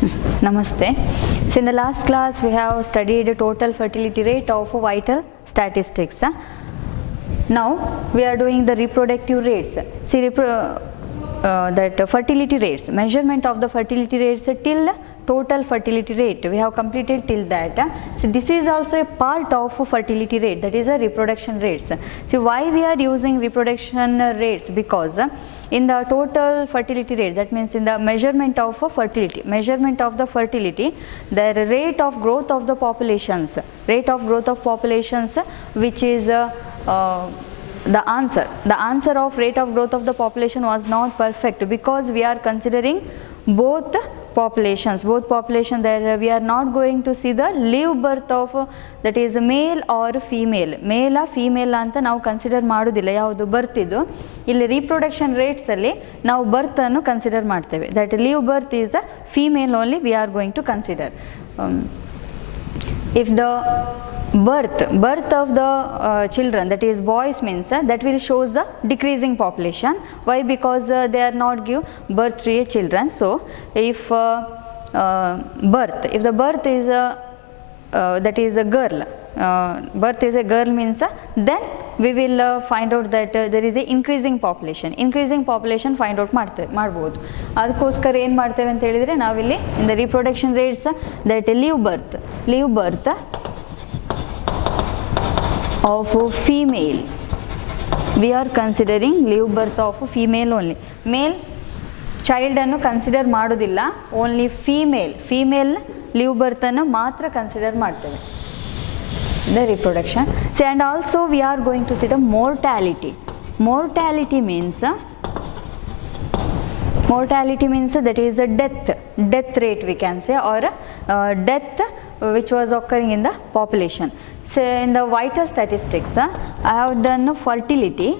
Namaste. So in the last class we have studied total fertility rate of vital statistics. Now we are doing the reproductive rates. See that fertility rates, measurement of the fertility rates till total fertility rate. We have completed till that. So this is also a part of fertility rate, that is a reproduction rates. So why we are using reproduction rates? Because in the total fertility rate, that means in the measurement of fertility, the rate of growth of the populations, which is the answer of rate of growth of the population was not perfect, because we are considering both populations that we are not going to see the live birth of, that is male or female ಅಂತ ನಾವು consider ಮಾಡೋದಿಲ್ಲ. ಯಾವುದು ಬರ್ತ್ ಇದು, ಇಲ್ಲಿ reproduction rates ಅಲ್ಲಿ ನಾವು ಬರ್ತ್ ಅನ್ನು consider ಮಾಡ್ತೇವೆ. That live birth is a female only we are going to consider. If the birth of the children, that is boys, means that will shows the decreasing population. Why? Because they are not give birth to a children. So if the birth is that is a girl, birth is a girl means then we will find out that there is a increasing population find out ಮಾಡಬಹುದು. ಅದಕ್ಕೋಸ್ಕರ ಏನು ಮಾಡ್ತೇವೆ ಅಂತ ಹೇಳಿದರೆ ನಾವಿಲ್ಲಿ in the reproduction rates that live birth of female, we are considering live birth of female only. Male child ಅನ್ನು consider ಮಾಡೋದಿಲ್ಲ, only female live birth ಅನ್ನು ಮಾತ್ರ ಕನ್ಸಿಡರ್ ಮಾಡ್ತೇವೆ. The reproduction. So, and also we are going to see the mortality means that is the death rate, we can say, or death which was occurring in the population. So in the vital statistics I have done fertility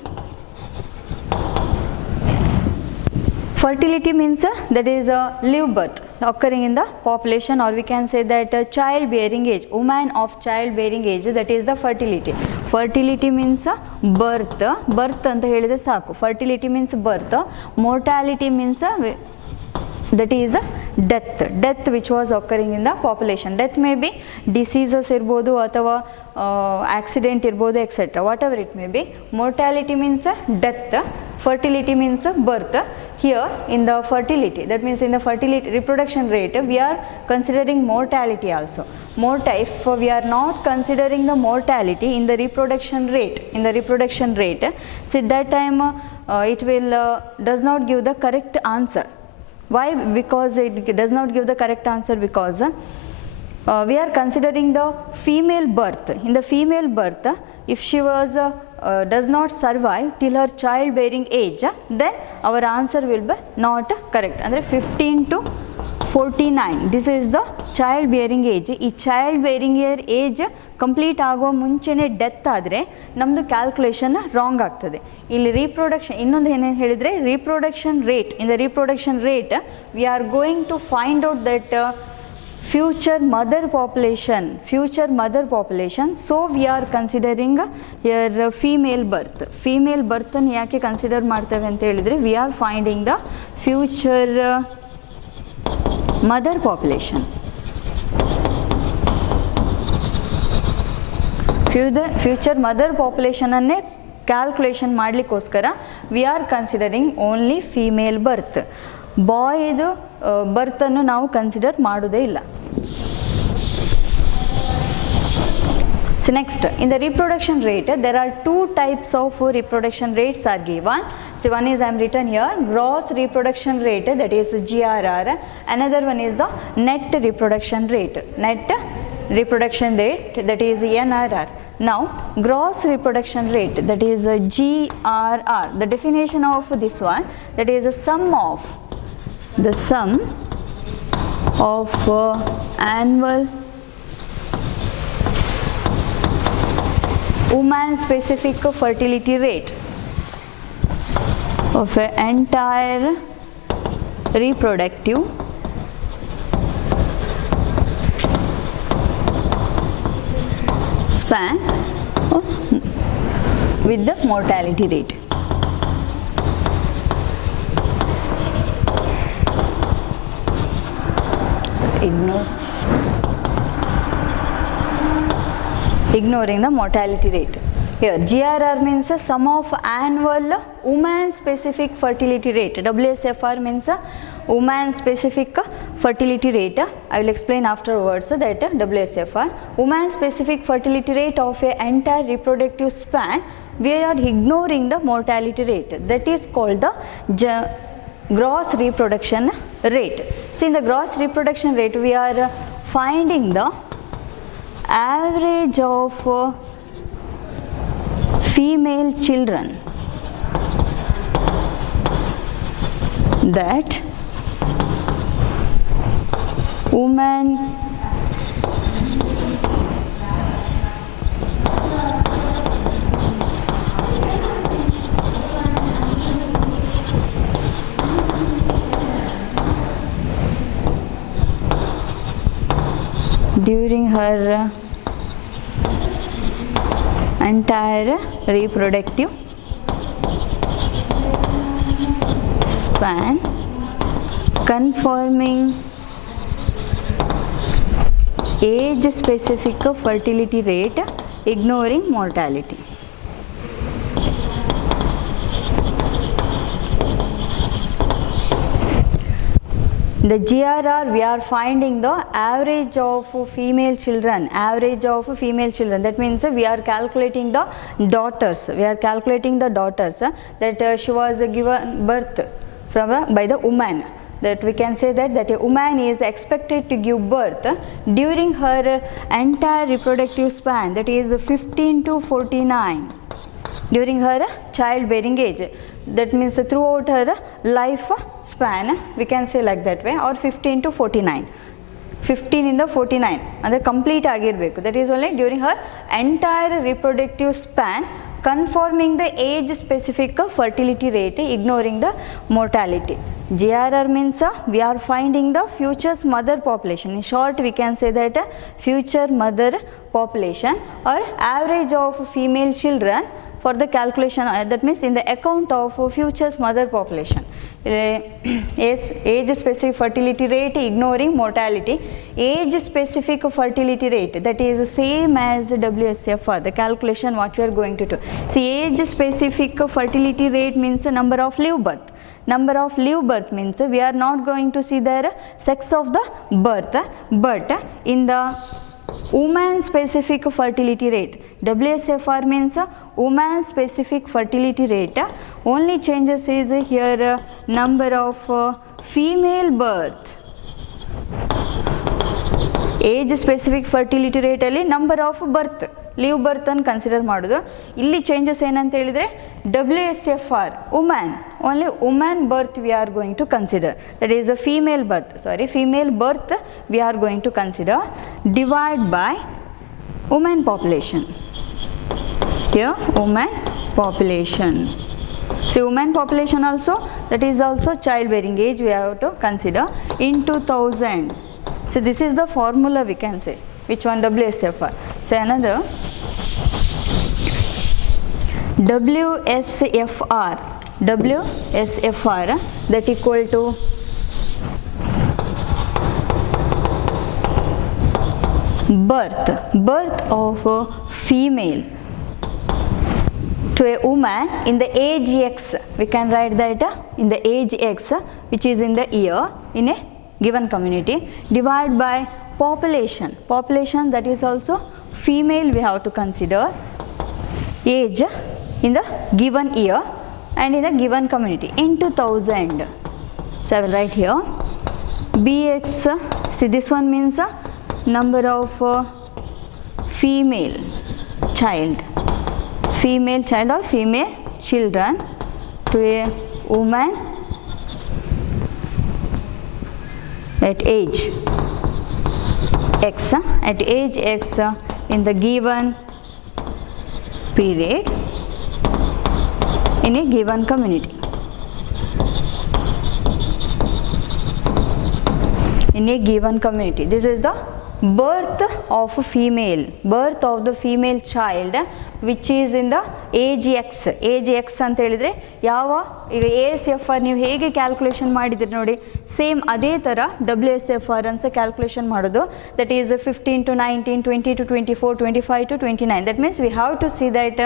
means that is a live birth occurring in the population, or we can say that childbearing age, woman of childbearing age, that is the fertility means birth ಅಂತ ಹೇಳಿದ್ರೆ ಸಾಕು. fertility means birth, mortality means that is death which was occurring in the population. Death may be diseases ಇರ್ಬೋದು ಅಥವಾ accident ಇರ್ಬೋದು, etc. whatever it may be. Mortality means death, fertility means birth. Here in the fertility, that means in the fertility reproduction rate we are considering mortality also. If we are not considering the mortality in the reproduction rate, so at that time it will does not give the correct answer. Why? Because it does not give the correct answer because we are considering the female birth. In the female birth, if she was does not survive till her childbearing age, then our answer will be not correct. Andre 15 to 49, this is the childbearing age. ಈ childbearing age complete ಆಗೋ ಮುಂಚೆನೇ death ಆದರೆ ನಮ್ಮದು calculation wrong ಆಗ್ತದೆ. ಇಲ್ಲಿ reproduction ಇನ್ನೊಂದು ಏನೇನು ಹೇಳಿದರೆ reproduction rate, in the reproduction rate we are going to find out that future mother population, so we are considering here female birth ಅನ್ನು ಯಾಕೆ ಕನ್ಸಿಡರ್ ಮಾಡ್ತೇವೆ ಅಂತ ಹೇಳಿದರೆ we are finding the future mother population. Future mother population ಅನ್ನೇ calculation ಮಾಡಲಿಕ್ಕೋಸ್ಕರ we are considering only female birth. Boy ಇದು birth ಅನ್ನು ನಾವು ಕನ್ಸಿಡರ್ ಮಾಡೋದೇ ಇಲ್ಲ. So next, in the reproduction rate there are two types of reproduction rates are given. So one is I am written here, gross reproduction rate, that is GRR. Another one is the net reproduction rate, that is NRR. Now gross reproduction rate, that is GRR. The definition of this one, that is the sum of annual woman specific fertility rate of an entire reproductive span with the mortality rate. ignoring the mortality rate. Here GRR means sum of annual woman specific fertility rate. WSFR means woman specific fertility rate. I will explain afterwards that WSFR, woman specific fertility rate of a entire reproductive span. We are ignoring the mortality rate, that is called the gross reproduction rate. See, in the gross reproduction rate we are finding the average of female children that women during her entire reproductive span conforming age specific fertility rate ignoring mortality. The GRR, we are finding the average of female children, that means we are calculating the daughters, that she was given birth by the woman, that we can say that a woman is expected to give birth during her entire reproductive span, that is 15 to 49, during her childbearing age, that means throughout her life span, we can say like that way, or 15 to 49, 15 in the 49 and complete agirbeku, that is only during her entire reproductive span conforming the age specific fertility rate ignoring the mortality. GRR means we are finding the future's mother population. In short, we can say that future mother population or average of female children for the calculation, that means in the account of future's mother population. Age specific fertility rate ignoring mortality. Age specific fertility rate, that is same as WSFR, the calculation what we are going to do. See, age specific fertility rate means the number of live birth. Number of live birth means we are not going to see the sex of the birth, but in the woman specific fertility rate, WSFR means woman specific fertility rate, only changes is here number of female birth. Age specific fertility rate ಅಲ್ಲಿ number of birth, live birth ಅನ್ನು consider ಮಾಡೋದು. ಇಲ್ಲಿ changes ಏನಂತ ಹೇಳಿದರೆ WSFR woman, only woman birth we are going to consider, that is a female birth we are going to consider, divide by woman population. Here woman population. See, woman population also, that is also childbearing age we have to consider in 2000. So this is the formula we can say. Which one? WSFR. So another WSFR that equal to birth of a female to a woman in the age X. We can write that in the age X, which is in the year in a given community, divide by population, that is also female we have to consider, age in the given year and in the given community in 2000. So I will write here BX. See, this one means number of female child or female children to a woman at age X, in the given period in a given community. This is the birth of the female child which is in the age x ಅಂತ ಹೇಳಿದರೆ ಯಾವ ಈಗ ASFR ನೀವು ಹೇಗೆ calculation ಮಾಡಿದ್ರಿ ನೋಡಿ same ಅದೇ ಥರ WSFR ಅಂತ ಕ್ಯಾಲ್ಕುಲೇಷನ್ ಮಾಡೋದು that is 15 to 19 20 to 24 25 to 29 that means we have to see that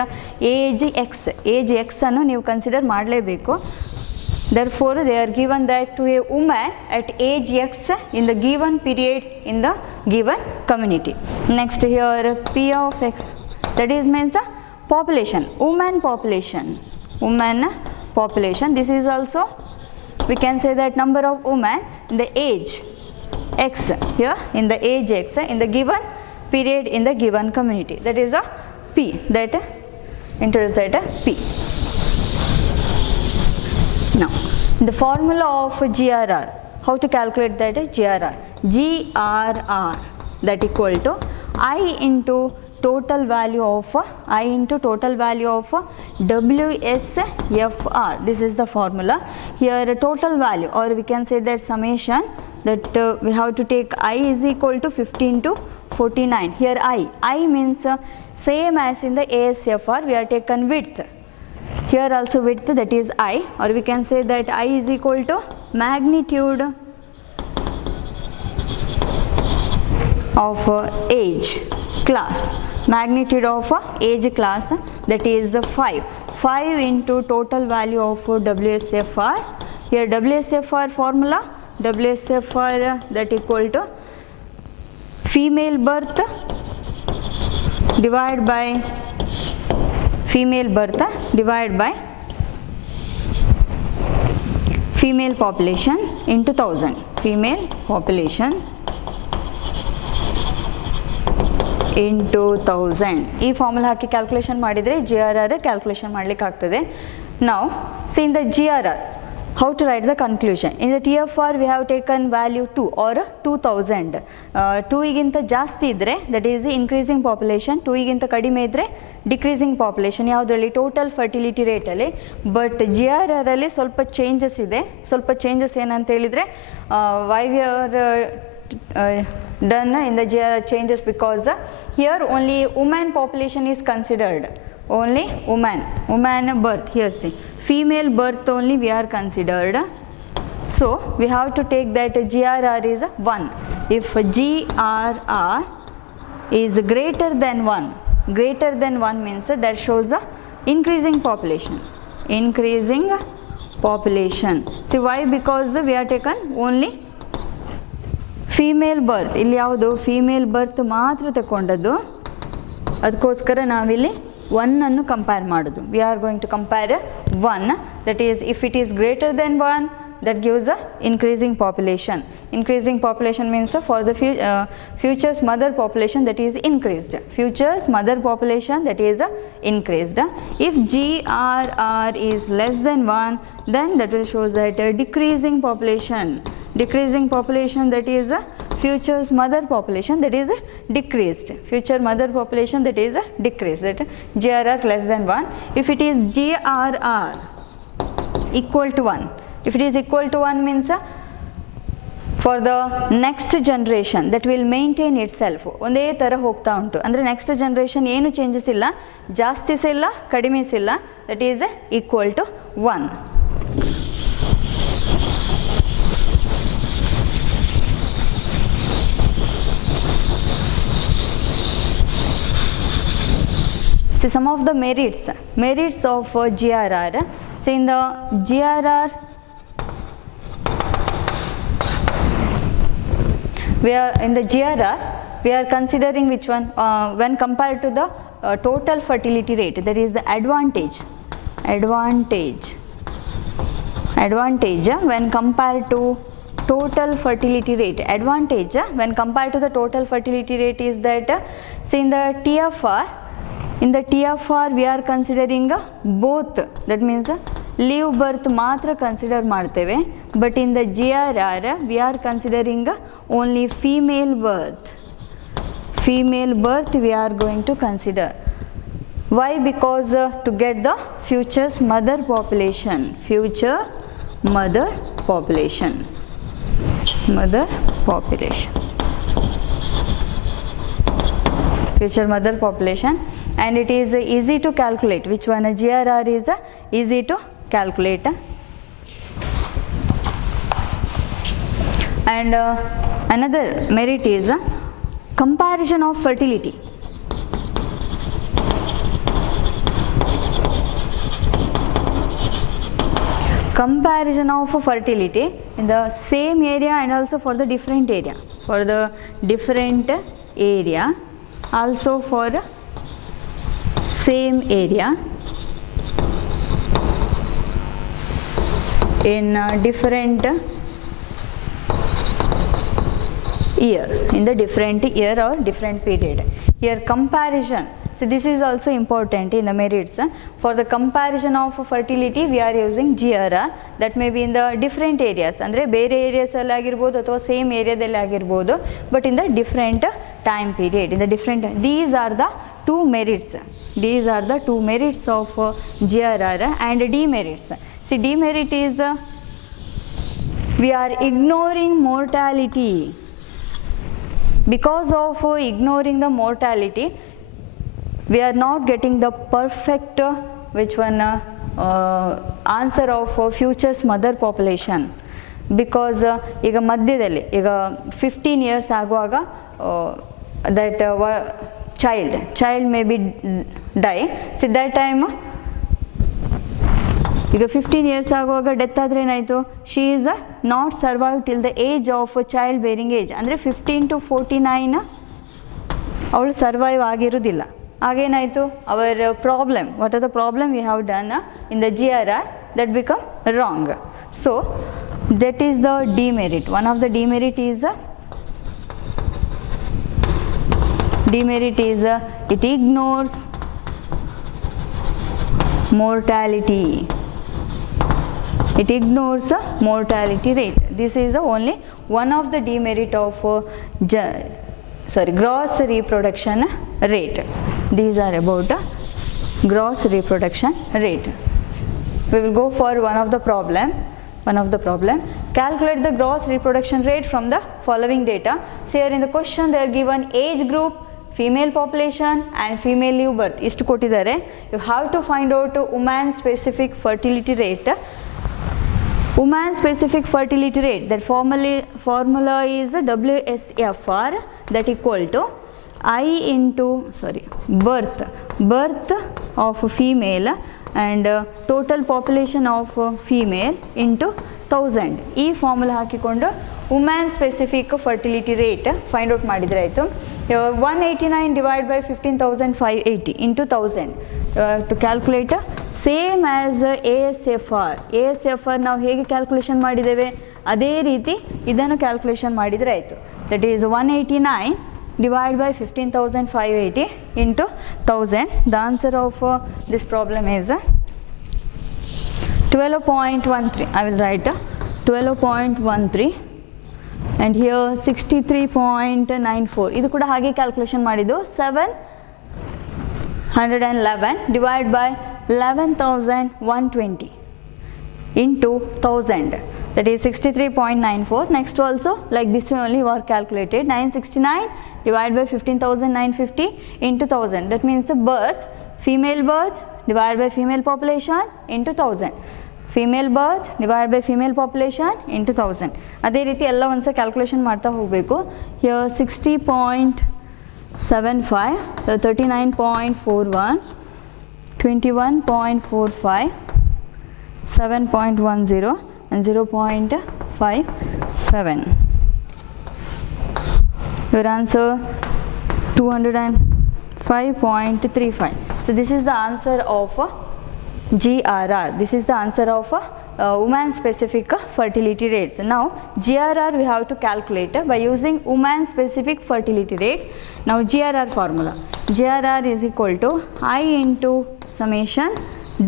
age X ಅನ್ನು ನೀವು ಕನ್ಸಿಡರ್ ಮಾಡಲೇಬೇಕು. Therefore, they are given that to a woman at age X in the given period in the given community. Next here P of X, that is means population, woman population. This is also, we can say that number of women in the age X here in the age X in the given period in the given community. That is a P, that introduce that P. Now, the formula of GRR, how to calculate that GRR? GRR that equal to I into total value of WSFR. This is the formula. Here total value, or we can say that summation, that we have to take I is equal to 15 to 49. Here I means same as in the ASFR, we are taken width. Here also width, that is I, or we can say that I is equal to magnitude of age class, that is the 5 into total value of WSFR. Here WSFR formula, WSFR that equal to female birth divided by female population into 1000. Female population into 1000. ಈ formula ಹಾಕಿ calculation ಮಾಡಿದರೆ GRR calculation ಮಾಡಲಿಕ್ಕೆ ಆಗ್ತದೆ. Now, see in the GRR, how to write the conclusion? In the TFR we have taken value 2 or 2000. 2 ಗಿಂತ ಜಾಸ್ತಿ ಇದ್ದರೆ that is the increasing population, 2 ಗಿಂತ ಕಡಿಮೆ ಇದ್ದರೆ ಡಿಕ್ರೀಸಿಂಗ್ ಪಾಪ್ಯುಲೇಷನ್. ಯಾವುದರಲ್ಲಿ? ಟೋಟಲ್ ಫರ್ಟಿಲಿಟಿ ರೇಟಲ್ಲಿ. ಬಟ್ GRR ಅಲ್ಲಿ ಸ್ವಲ್ಪ ಚೇಂಜಸ್ ಇದೆ. ಏನಂತ ಹೇಳಿದರೆ why we are done in the GRR changes because here only woman population is considered, only woman birth. Here see female birth only we are considered, so we have to take that GRR is 1. If GRR is greater than 1 means that shows the increasing population. See why? Because we are taken only female birth. ಇಲ್ಲಿ ಯಾವುದು female ಬರ್ತ್ ಮಾತ್ರ ತಗೊಂಡದ್ದು, ಅದಕ್ಕೋಸ್ಕರ ನಾವಿಲ್ಲಿ 1 ಅನ್ನು compare ಮಾಡೋದು. We are going to compare 1, that is if it is greater than 1 that gives a increasing population. Increasing population means for the future's mother population that is increased. Future's mother population that is increased. If GRR is less than 1, then that will show that decreasing population. Decreasing population, that is future's mother population that is decreased. Future mother population that is decreased. That GRR less than 1. If it is GRR equal to 1. If it is equal to 1 means for the next generation that will maintain itself. ಒಂದೇ ಥರ ಹೋಗ್ತಾ ಉಂಟು. ಅಂದರೆ next generation ಏನು changes ಇಲ್ಲ, ಜಾಸ್ತಿಸ್ ಇಲ್ಲ, ಕಡಿಮೆಸ್ ಇಲ್ಲ, that is equal to 1. See some of the merits of GRR. So in the GRR we are considering which one when compared to the total fertility rate, that is the advantage when compared to total fertility rate. Advantage when compared to the total fertility rate is that see in the TFR we are considering both, that means live birth ಮಾತ್ರ consider ಮಾಡ್ತೇವೆ. But in the GRR we are considering only female birth we are going to consider. Why? Because to get the future's mother population. future mother population, and it is easy to calculate. Which one? GRR is easy to calculate. And another merit is comparison of fertility. Comparison of fertility in the same area and also for the different area. For the different area, also for same area, in different year, in the different year or different period. Here comparison. So this is also important in the merits. For the comparison of fertility, we are using GRR. That may be in the different areas. Andre bere areas alli agirbodu atwa same area dalli agirbodu, but in the different time period. In the different, these are the two merits. These are the two merits of GRR and demerits. See, demerit is we are ignoring mortality. Because of ignoring the mortality, we are not getting the perfect which one answer of future's mother population. Because ಈಗ ಮಧ್ಯದಲ್ಲಿ ಈಗ 15 years ಆಗುವಾಗ that child may be die. So that time ಈಗ 15 years ಆಗುವಾಗ death ಆದರೆ ಏನಾಯಿತು, she is not survive till the age of child bearing age. ಅಂದರೆ 15 to 49 ಅವಳು ಸರ್ವೈವ್ ಆಗಿರೋದಿಲ್ಲ. ಆಗೇನಾಯಿತು, our problem, what are the problem we have done in the GRR, that become wrong. So that is the demerit. One of the demerit is it ignores mortality. It ignores mortality rate. This is only one of the demerit of gross reproduction rate. These are about gross reproduction rate. We will go for one of the problem. Calculate the gross reproduction rate from the following data. So here in the question they are given age group, female population and female live birth. Istu kottidare. You have to find out woman specific fertility rate. Woman specific fertility rate, that formula is WSFR, that equal to I into birth of female and total population of female into 1000. ಈ formula ಹಾಕಿಕೊಂಡು women specific fertility rate find out ಮಾಡಿದರೆ ಆಯಿತು. 189 divided by 15,580 into 1000 to calculate same as ASFR. ASFR ನಾವು ಹೇಗೆ calculation ಮಾಡಿದ್ದೇವೆ ಅದೇ ರೀತಿ ಇದನ್ನು ಕ್ಯಾಲ್ಕುಲೇಷನ್ ಮಾಡಿದರೆ ಆಯಿತು. That is 189 divided by 15,580 into 1000. The answer of this problem is 12.13. I will write 12.13 and here 63.94. ಇದು ಕೂಡ ಹಾಗೆ ಕ್ಯಾಲ್ಕುಲೇಷನ್ ಮಾಡಿದ್ದು. 711 divided by 11,120 into 1000. That is 63.94. Next also like this way only were calculated. 969 divided by 15,950 into 1000. That means birth, female birth divided by female population into 1000. Female birth divided by female population into 1000. ಅದೇ ರೀತಿ ಎಲ್ಲ ಒಂದ್ಸ calculation ಮಾಡ್ತಾ ಹೋಗಬೇಕು. Here 60.75, 39.41, 21.45, 7.10 and 0.57. Your answer 205.35. So this is the answer of GRR. This is the answer of woman specific fertility rates. Now GRR we have to calculate by using woman specific fertility rate. Now GRR formula. GRR is equal to I into summation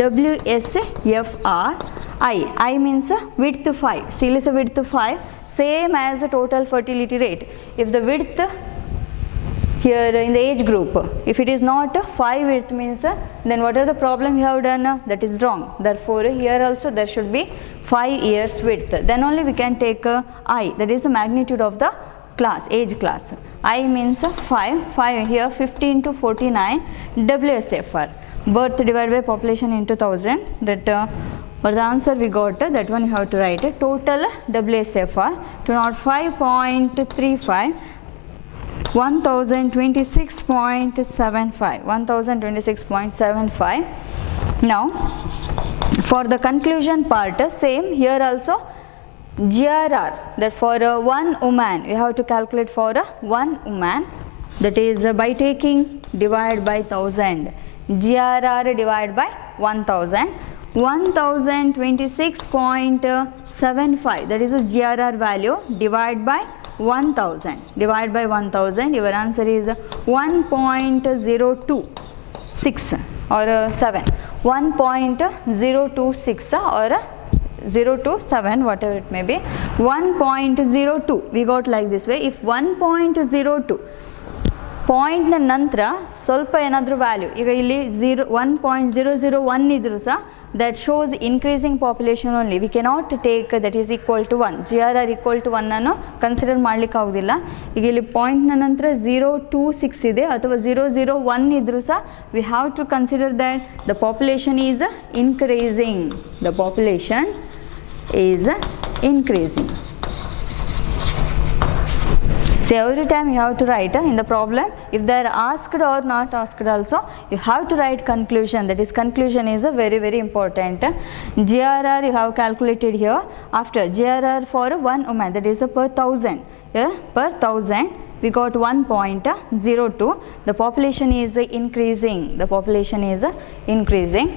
WSFR. I means width 5. See, is width 5, same as the total fertility rate. If the width here in the age group, if it is not 5 width means then what are the problem you have done? That is wrong. Therefore here also there should be 5 years width. Then only we can take I, that is the magnitude of the class, age class. I means 5 here 15 to 49 WSFR, birth divided by population into 1000. That for the answer we got, that one you have to write total WSFR 205.35 1026.75. Now for the conclusion part, same here also GRR, that for one woman we have to calculate for one woman, that is by taking divide by 1000, GRR divided by 1000, 1026.75, that is a GRR value, divide by 1000, divide by 1000, your answer is 1.026 or 7, 1.026 or 027, whatever it may be, 1.02 we got like this way. If 1.02 point ನಂತರ ಸ್ವಲ್ಪ ಏನಾದರೂ value, ಈಗ ಇಲ್ಲಿ 1.001 ಇದ್ರೂ ಸಹ that shows increasing population only, we cannot take that is equal to 1, GRR equal to 1 ಅನ್ನು consider ಮಾಡಲಿಕ್ಕೆ ಆಗೋದಿಲ್ಲ. ಈಗ ಇಲ್ಲಿ ಪಾಯಿಂಟ್ನ ನಂತರ 026 ಇದೆ ಅಥವಾ 001 ಇದ್ರೂ ಸಹ we have to consider that the population is increasing, the population is increasing. So every time you have to write in the problem, if they are asked or not asked also, you have to write conclusion, that is conclusion is very very important. GRR you have calculated here, after GRR for one woman, that is per 1000, here per 1000 we got 1.02, the population is increasing, the population is increasing.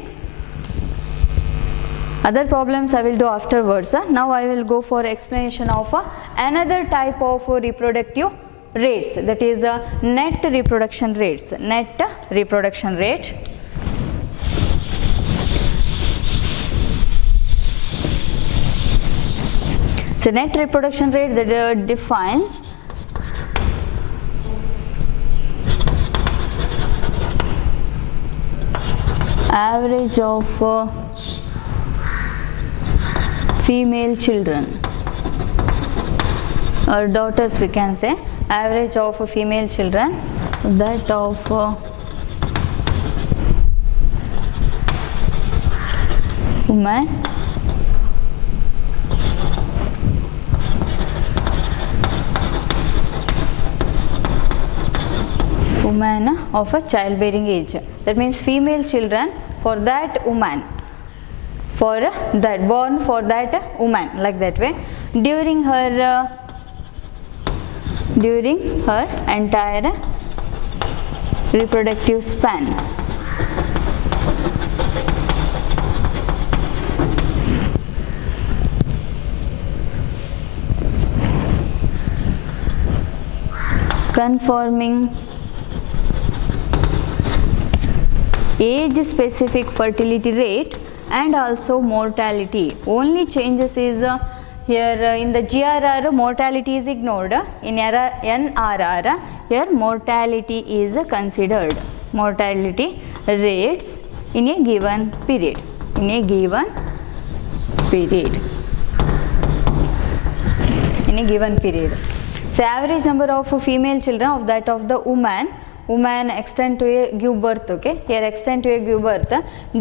Other problems I will do afterwards. Now I will go for explanation of another type of reproductive rates, that is net reproduction rates. Net reproduction rate. So net reproduction rate that defines average of female children or daughters, we can say average of female children, that of women of a childbearing age. That means female children for that woman, for that born for that woman, like that way, during her entire reproductive span. Conforming age specific fertility rate and also mortality. Only changes is here in the GRR mortality is ignored, in NRR here mortality is considered, mortality rates in a given period, in a given period, in a given period. So average number of female children of that of the woman extend to a give birth, okay, here extend to a give birth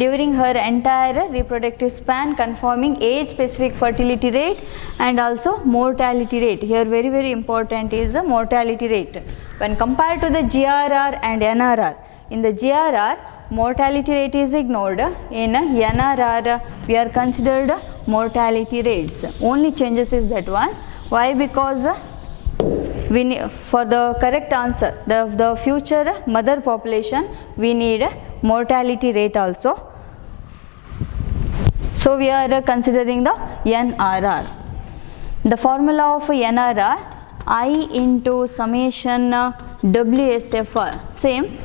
during her entire reproductive span, conforming age specific fertility rate and also mortality rate. Here very very important is the mortality rate when compared to the GRR and NRR. In the GRR mortality rate is ignored, in NRR we are considered mortality rates. Only changes is that one. Why? Because we need, for the correct answer, the future mother population, we need mortality rate also. So we are considering the NRR. The formula of NRR, I into summation WSFR. Same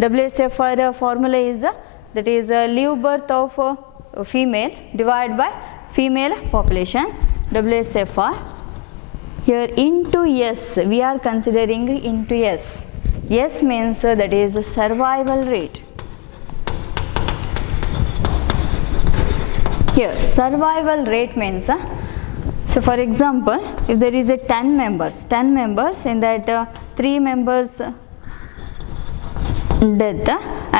WSFR formula is that is live birth of female divided by female population, WSFR. Here into S, we are considering into S. S means that is survival rate. Here survival rate means So for example, if there is a 10 members in that 3 members death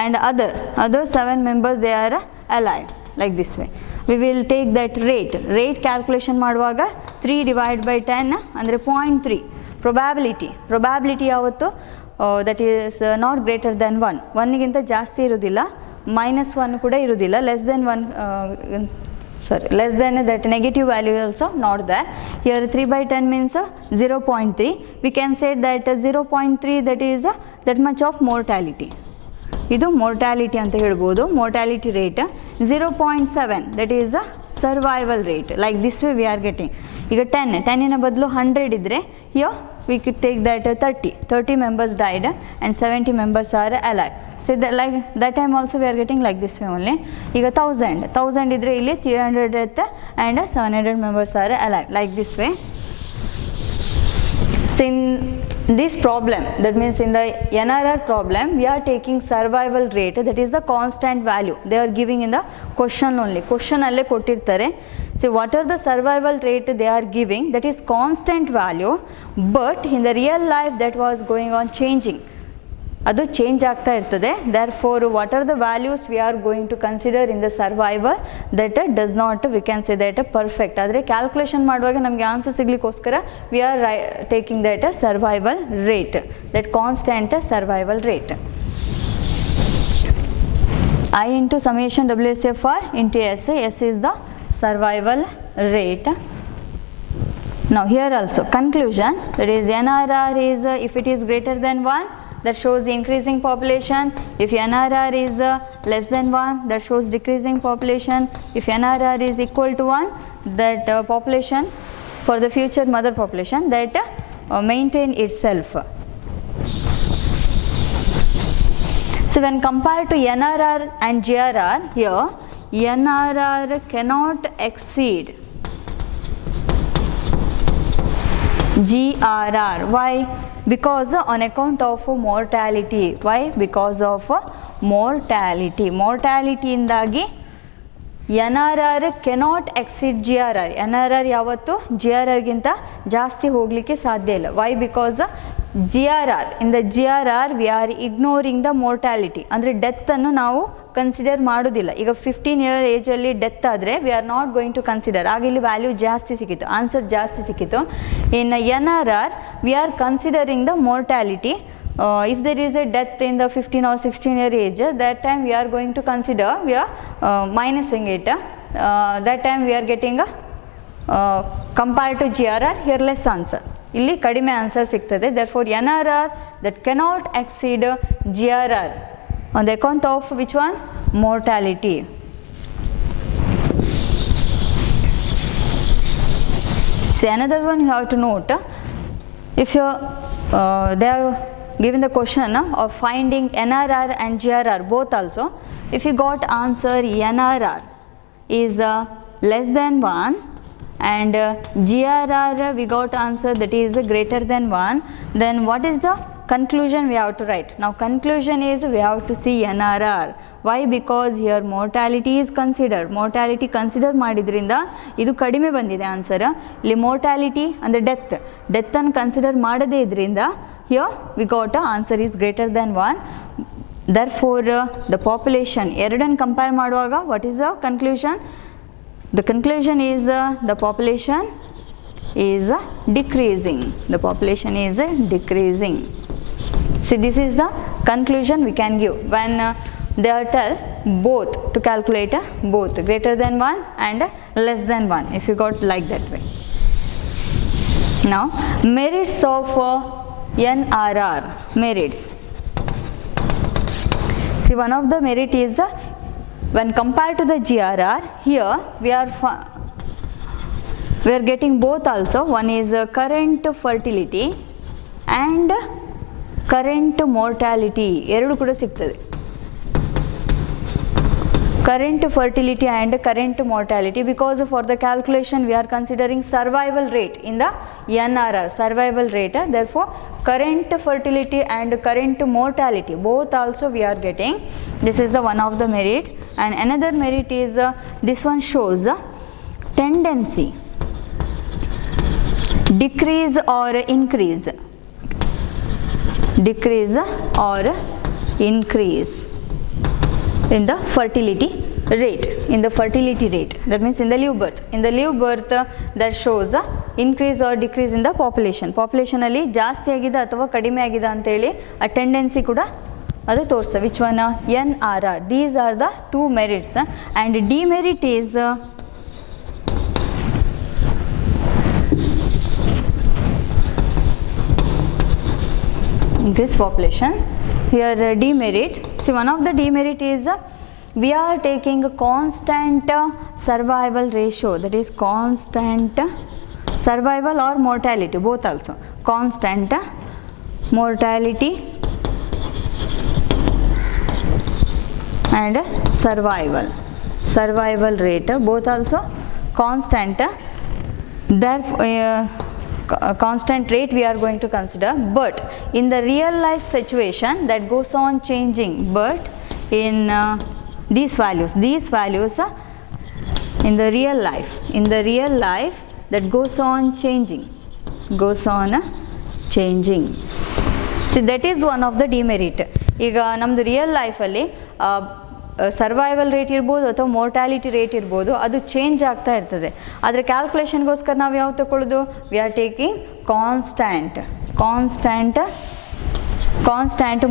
and other 7 members they are alive, like this way. We will take that rate calculation ಮಾಡುವಾಗ 3 divided by 10 ಅಂದರೆ 0.3. probability ಯಾವತ್ತು that is not greater than 1, 1 ಗಿಂತ ಜಾಸ್ತಿ ಇರೋದಿಲ್ಲ, -1 ಕೂಡ ಇರೋದಿಲ್ಲ, less than that negative value also not there. Here 3 by 10 means 0.3. we can say that 0.3 that is that much of mortality. ಇದು mortality ಅಂತ ಹೇಳ್ಬೋದು, mortality rate. 0.7 that is a survival rate. like this way we are getting. ಈಗ 10 ನ ಬದಲು 100 ಇದ್ದರೆ here we could take that 30 members died and 70 members are alive. So that, like that time also we are getting like this way only. ಈಗ 1000 ಇದ್ದರೆ ಇಲ್ಲಿ 300 death and 700 members are alive, like this way. So in this problem, that means in the NRR problem, we are taking survival rate, that is the constant value. They are giving in the question only. Question alle kottirtare. So what are the survival rate they are giving? That is constant value, but in the real life that was going on changing. ಅದು change ಆಗ್ತಾ ಇರ್ತದೆ. therefore what are the values we are going to consider in the survival, that does not, we can say that perfect. ಆದರೆ calculation ಮಾಡುವಾಗ ನಮಗೆ answer ಸಿಗ್ಲಿಕ್ಕೋಸ್ಕರ we are taking that survival rate, that constant survival rate. I into summation WSFR into S. S is the survival rate. Now here also conclusion, that is NRR is if it is greater than 1, that shows the increasing population. If NRR is less than 1, that shows decreasing population. If NRR is equal to 1, that population for the future mother population that maintain itself. So when compared to NRR and GRR, here NRR cannot exceed GRR. Why? Because on account of mortality. Why? Because of mortality. Mortality ಇಂದಾಗಿ NRR cannot exceed GRR. NRR ಯಾವತ್ತು GRR ಗಿಂತ ಜಾಸ್ತಿ ಹೋಗಲಿಕ್ಕೆ ಸಾಧ್ಯ ಇಲ್ಲ. Why? Because GRR, in the GRR we are ignoring the mortality. ಅಂದರೆ death ಅನ್ನು ನಾವು ಕನ್ಸಿಡರ್ ಮಾಡೋದಿಲ್ಲ. ಈಗ 15 year ಏಜಲ್ಲಿ ಡೆತ್ ಆದರೆ we are not going to consider. ಆಗ ಇಲ್ಲಿ ವ್ಯಾಲ್ಯೂ ಜಾಸ್ತಿ ಸಿಕ್ಕಿತ್ತು, ಆನ್ಸರ್ ಜಾಸ್ತಿ ಸಿಕ್ಕಿತ್ತು. In NRR we are considering the mortality. If there is a death in the 15 or 16 year age, that time we are going to consider, we are minusing it. That time we are getting compared to GRR, here less answer. ಇಲ್ಲಿ ಕಡಿಮೆ answer ಸಿಗ್ತದೆ. therefore NRR that cannot exceed GRR on the account of which one? Mortality. See another one you have to note, if you they are given the question of finding NRR and GRR both also, if you got answer NRR is less than 1 and GRR we got answer that is greater than 1, then what is the conclusion we have to write? Now conclusion is we have to see NRR. Why? Because here mortality is considered. Mortality consider ಮಾಡಿದ್ರಿಂದ ಇದು ಕಡಿಮೆ ಬಂದಿದೆ answer. ಇಲ್ಲಿ mortality ಅಂದರೆ death ಅನ್ನು consider ಮಾಡದೇ ಇದ್ರಿಂದ here we got answer is greater than 1. therefore the population ಎರಡನ್ನು ಕಂಪೇರ್ ಮಾಡುವಾಗ what is the conclusion? The conclusion is the population is decreasing. The population is decreasing. See, this is the conclusion we can give when they are tell both to calculate both greater than 1 and less than 1, if you got like that way. Now merits of NRR. Merits. See, one of the merit is when compared to the GRR, here we are getting both also. One is current fertility and current mortality. ಎರಡು ಕೂಡ ಸಿಗ್ತದೆ. current fertility and current mortality, because for the calculation we are considering survival rate in the NRR, survival rate. Therefore current fertility and current mortality both also we are getting. This is the one of the merit. And another merit is this one shows tendency decrease or increase, decrease or increase in the fertility rate, in the fertility rate, that means in the live birth. In the live birth that shows increase or decrease in the population. Population ಅಲ್ಲಿ ಜಾಸ್ತಿ ಆಗಿದೆ ಅಥವಾ ಕಡಿಮೆ ಆಗಿದೆ ಅಂತೇಳಿ ಆ tendency ಕೂಡ ಅದು ತೋರಿಸ್ತದೆ. Which one? NRR. These are the two merits and demerit is increased population. Here demerit. See, one of the demerit is we are taking a constant survival ratio, that is constant survival or mortality, both also. Constant mortality and survival rate, both also constant. Therefore constant rate we are going to consider, but in the real life situation that goes on changing, but in these values in the real life that goes on changing, see that is one of the demerit. ಈಗ ನಮ್ಮದು real ಲೈಫಲ್ಲಿ survival rate ಇರ್ಬೋದು ಅಥವಾ mortality rate ಇರ್ಬೋದು, ಅದು change ಆಗ್ತಾ ಇರ್ತದೆ. ಆದರೆ ಕ್ಯಾಲ್ಕುಲೇಷನ್ಗೋಸ್ಕರ ನಾವು ಯಾವ್ದು ತಗೊಳ್ಳೋದು? We are taking constant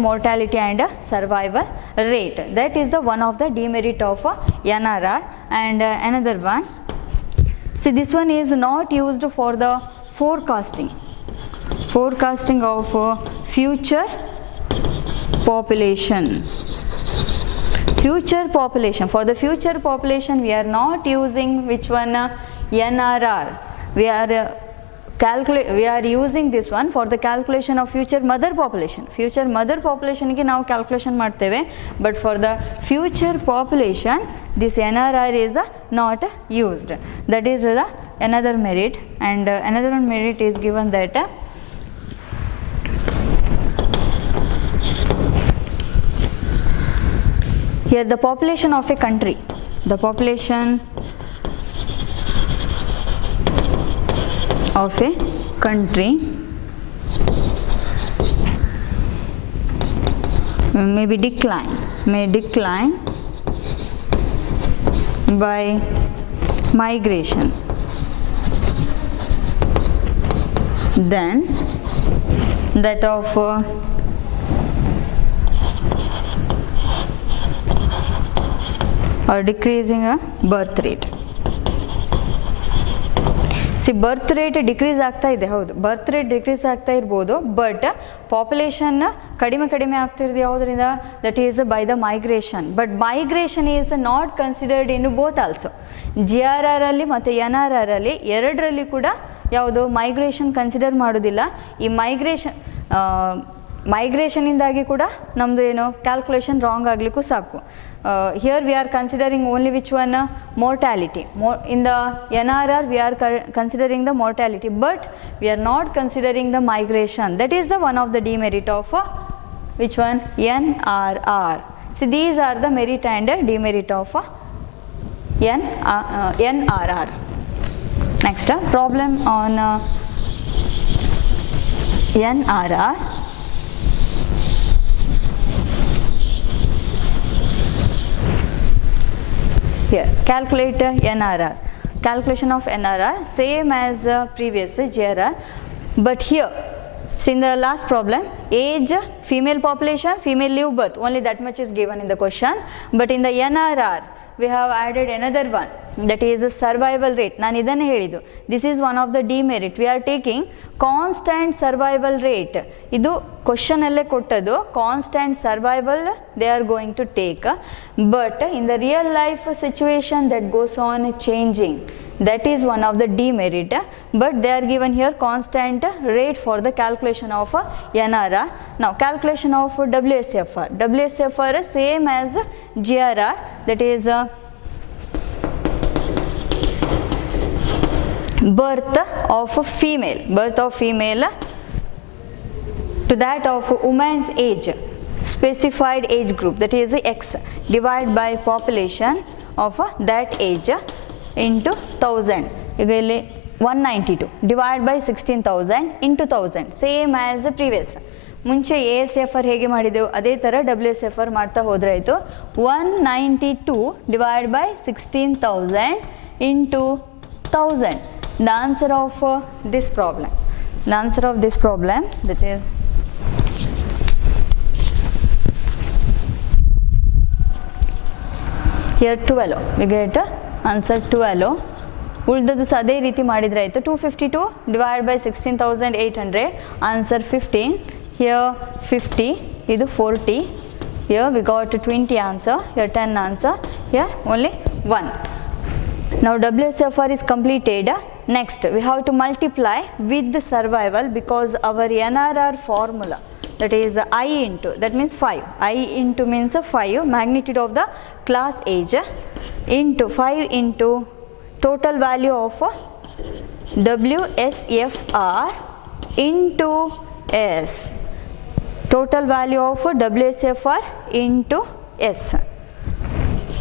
mortality and survival rate. That is the one of the demerit of NRR. And another one, see, this one is not used for the forecasting of future population. For the future population we are not using which one? NRR. We are using this one for the calculation of future mother population ಗೆ ನಾವು calculation ಮಾಡ್ತೇವೆ. But for the future population this NRR is not used. That is the another merit. And another one merit is given that here the population of a country, the population of a country may decline by migration, then that of or decreasing a birth rate. C birth rate decrease ಆಗ್ತಾ ಇದೆ, ಹೌದು, birth rate decrease ಆಗ್ತಾ ಇರ್ಬೋದು, but population ಕಡಿಮೆ ಆಗ್ತಿರೋದು ಯಾವುದರಿಂದ? That is by the migration. But migration is not considered in both also. GRR ಅಲ್ಲಿ ಮತ್ತು NRR ಅಲ್ಲಿ ಎರಡರಲ್ಲಿ ಕೂಡ ಯಾವುದು ಮೈಗ್ರೇಷನ್ ಕನ್ಸಿಡರ್ ಮಾಡೋದಿಲ್ಲ. ಈ ಮೈಗ್ರೇಷನಿಂದಾಗಿ ಕೂಡ ನಮ್ಮದು ಏನು ಕ್ಯಾಲ್ಕುಲೇಷನ್ ರಾಂಗ್ ಆಗಲಿಕ್ಕೂ ಸಾಕು. Here we are considering only which one? Mortality. In the NRR we are considering the mortality, but we are not considering the migration. That is the one of the demerit of which one? NRR. So these are the merit and demerit of NRR. Next problem on NRR. Here, calculate NRR. Calculation of NRR same as previous GRR, but here, so in the last problem, age, female population, female live birth, only that much is given in the question. But in the NRR, we have added another one, that is survival rate. ನಾನು ಇದನ್ನೇ ಹೇಳಿದ್ದು, this is one of the demerit. We are taking constant survival rate. ಇದು question ಅಲ್ಲೇ ಕೊಟ್ಟದ್ದು, constant survival they are going to take, but in the real life situation that goes on changing, that is one of the demerit. But they are given here constant rate for the calculation of NRR. Now calculation of WSFR same as GRR, that is birth of female to that of woman's age, specified age group, that is X, divided by population of that age into 1000. ಈಗ ಇಲ್ಲಿ 192 divide by 16,000 into 1000 same as the previous. ಮುಂಚೆ ASFR ಹೇಗೆ ಮಾಡಿದೆವು ಅದೇ ಥರ WSFR ಮಾಡ್ತಾ ಹೋದರೆ ಆಯಿತು. 192 divide by 16,000 into 1000. The answer of this problem. The answer of this problem, that is here 12. We get answer 12. ಉಳಿದದ್ದು ಸಹ ಅದೇ ರೀತಿ ಮಾಡಿದರೆ ಆಯಿತು. 252 divide by 16,800 answer 15. Here 50, ಇದು 40. Here we got 20 answer. Here 10 answer. Here only 1. Now WSFR is completed. Next we have to multiply with the survival because our NRR formula, that is I into, that means 5. I into means 5 magnitude of the class age into 5 into total value of WSFR into S. Total value of WSFR into S.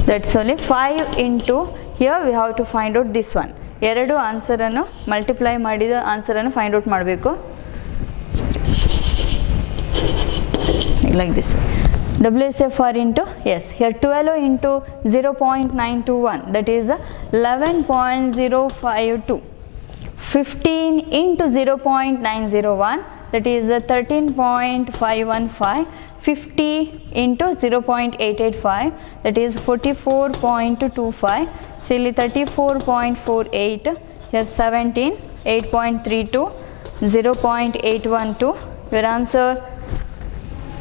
That's only 5 into, here we have to find out this one. ಎರಡು ಆನ್ಸರನ್ನು multiply ಮಾಡಿದ ಆನ್ಸರನ್ನು find out ಮಾಡಬೇಕು. Like this. WSFR into, yes, here 12 into 0.921, that is 11.052. 15 into 0.901, that is 13.515. 50 into 0.885, that is 44.25. Silly 34.48. Here 17, 8.32, 0.812. Your answer,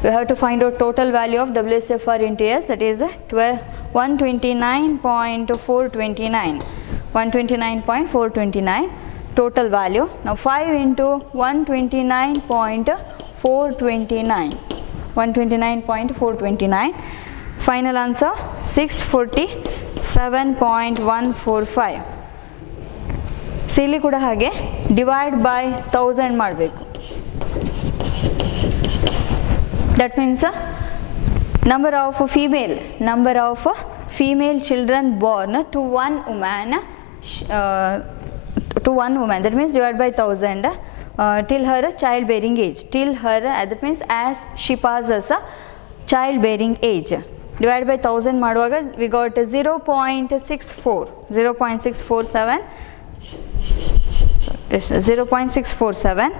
we have to find out total value of WSFR into S, that is 129.429. 129.429 total value. Now 5 into 129.429. 129.429. Final answer 647.145. ಇಲ್ಲಿ ಕೂಡ ಹಾಗೆ divide by 1000 ಮಾಡಬೇಕು. That means number of female children born to one woman, that means divide by 1000 till her childbearing age. Till her, that means as she passes childbearing age. Divide by 1000 ಮಾಡುವಾಗ we got 0.647. 0.647.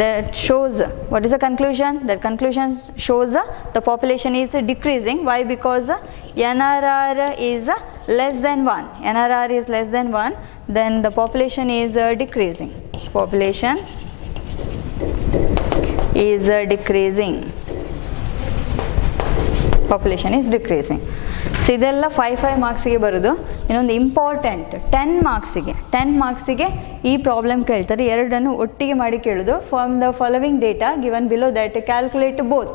That shows, what is the conclusion? That conclusion shows the population is decreasing. Why? Because NRR is less than 1. NRR is less than 1, then the population is decreasing. Population is decreasing. Population is decreasing. So ಇದೆಲ್ಲ 5 ಮಾರ್ಕ್ಸಿಗೆ ಬರೋದು. ಇನ್ನೊಂದು important 10 ಮಾರ್ಕ್ಸಿಗೆ ಈ problem ಕೇಳ್ತಾರೆ. ಎರಡನ್ನು ಒಟ್ಟಿಗೆ ಮಾಡಿ ಕೇಳೋದು. From the following data given below that calculate both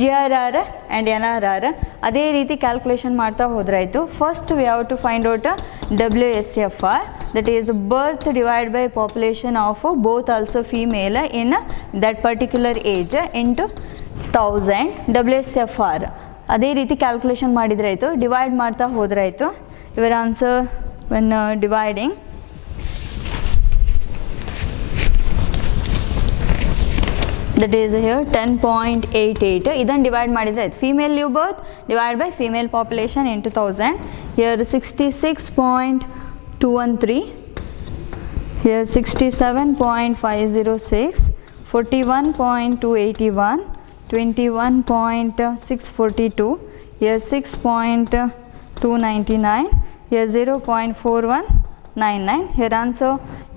GRR and NRR. ಅದೇ ರೀತಿ ಕ್ಯಾಲ್ಕುಲೇಷನ್ ಮಾಡ್ತಾ ಹೋದ್ರಾಯಿತು. First we have to find out WSFR, that is birth divided by population of both also female in that particular age into 1000. WSFR ಅದೇ ರೀತಿ calculation ಮಾಡಿದ್ರಾಯಿತು. Divide ಮಾಡ್ತಾ ಹೋದ್ರಾಯಿತು. ಇವರ answer when dividing, that is here 10.88. ಇದನ್ನು divide ಮಾಡಿದರೆ ಆಯಿತು. Female live birth divide by female population into 1000. Here 66.213. Here 67.506. 41.281. 21.642. Here 6.299. Here 0.4199. Here answer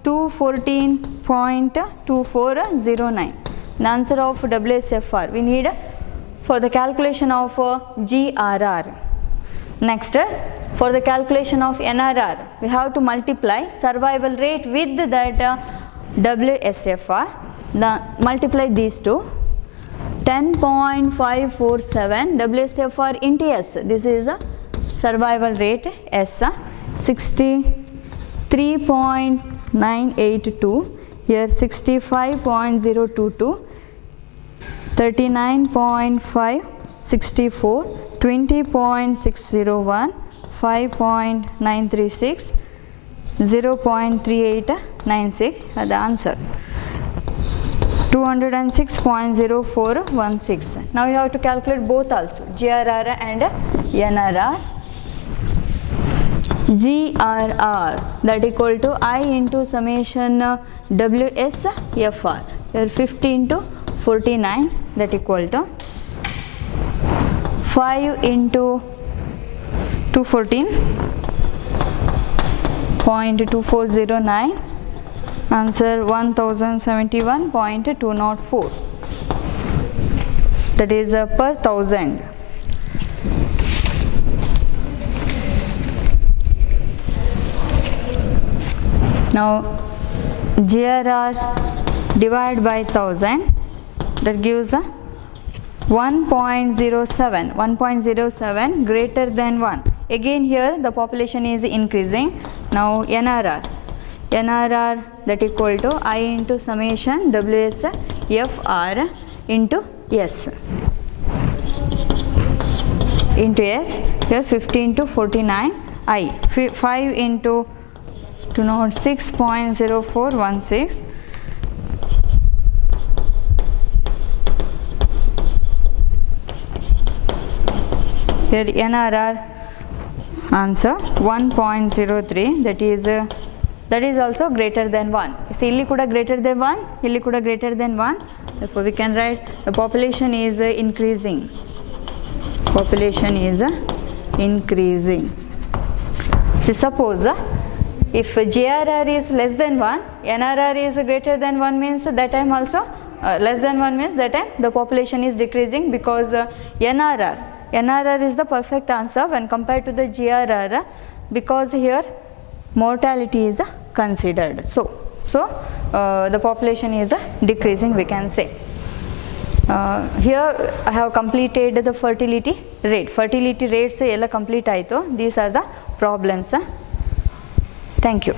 214.2409. The answer of WSFR we need for the calculation of GRR. Next, for the calculation of NRR, we have to multiply survival rate with that WSFR. Multiply these two. 10.547 WSFR into S. This is a survival rate S. 63.982. Here 65.022. 39.564. 20.601. 5.936. 0.38 96 the answer 206.0416. Now you have to calculate both also, GRR and NRR. GRR that equal to I into summation WSFR. Here 50 into 49 that equal to 5 into 214.2409. Answer 1071.204. That is per thousand. Now GRR divided by 1000, that gives a 1.07. 1.07 greater than 1. Again here the population is increasing. Now NRR that equal to I into summation WSFR into S. Into S, here 15 to 49 I. 5 into 206.0416. Here NRR answer 1.03, that is also greater than 1. See, illi kuda greater than 1, illi kuda greater than 1. Therefore we can write the population is increasing. Population is increasing. See, suppose if GRR is less than 1, NRR is greater than 1 means that time also less than 1 means that time the population is decreasing, because NRR is the perfect answer when compared to the GRR, because here mortality is considered. So the population is decreasing, we can say. Here I have completed the fertility rate. Fertility rates ella complete aito. These are the problems. Thank you.